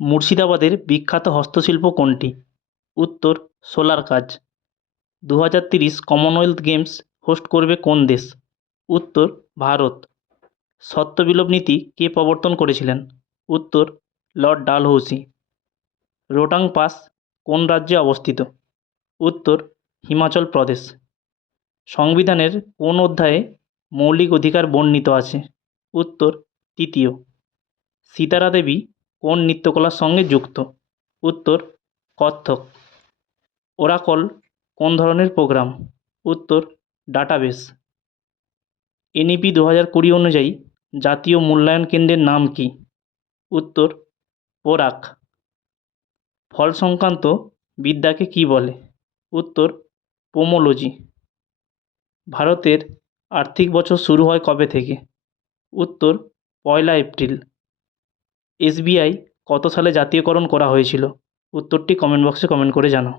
মুর্শিদাবাদের বিখ্যাত হস্তশিল্প কোনটি? উত্তর শোলার কাজ। দু হাজার তিরিশ কমনওয়েলথ গেমস হোস্ট করবে কোন দেশ? উত্তর, ভারত। সত্য বিলোপ নীতি কে প্রবর্তন করেছিলেন? উত্তর, লর্ড ডালহৌসি। রোটাং পাস কোন রাজ্যে অবস্থিত? উত্তর, হিমাচল প্রদেশ। সংবিধানের কোন অধ্যায়ে মৌলিক অধিকার বর্ণিত আছে? উত্তর, তৃতীয়। সীতারা দেবী কোন নৃত্যকলার সঙ্গে যুক্ত? উত্তর, কত্থক। ওরাকল কোন ধরনের প্রোগ্রাম? উত্তর, ডাটাবেস। এনইপি দু হাজার কুড়ি অনুযায়ী জাতীয় মূল্যায়ন কেন্দ্রের নাম কী? উত্তর, পোরাক। ফল সংক্রান্ত বিদ্যাকে কী বলে? উত্তর, পোমোলজি। ভারতের আর্থিক বছর শুরু হয় কবে থেকে? উত্তর, পয়লা এপ্রিল। এসবিআই কত সালে জাতীয়করণ করা হয়েছিল? উত্তরটি কমেন্ট বক্সে কমেন্ট করে জানাও।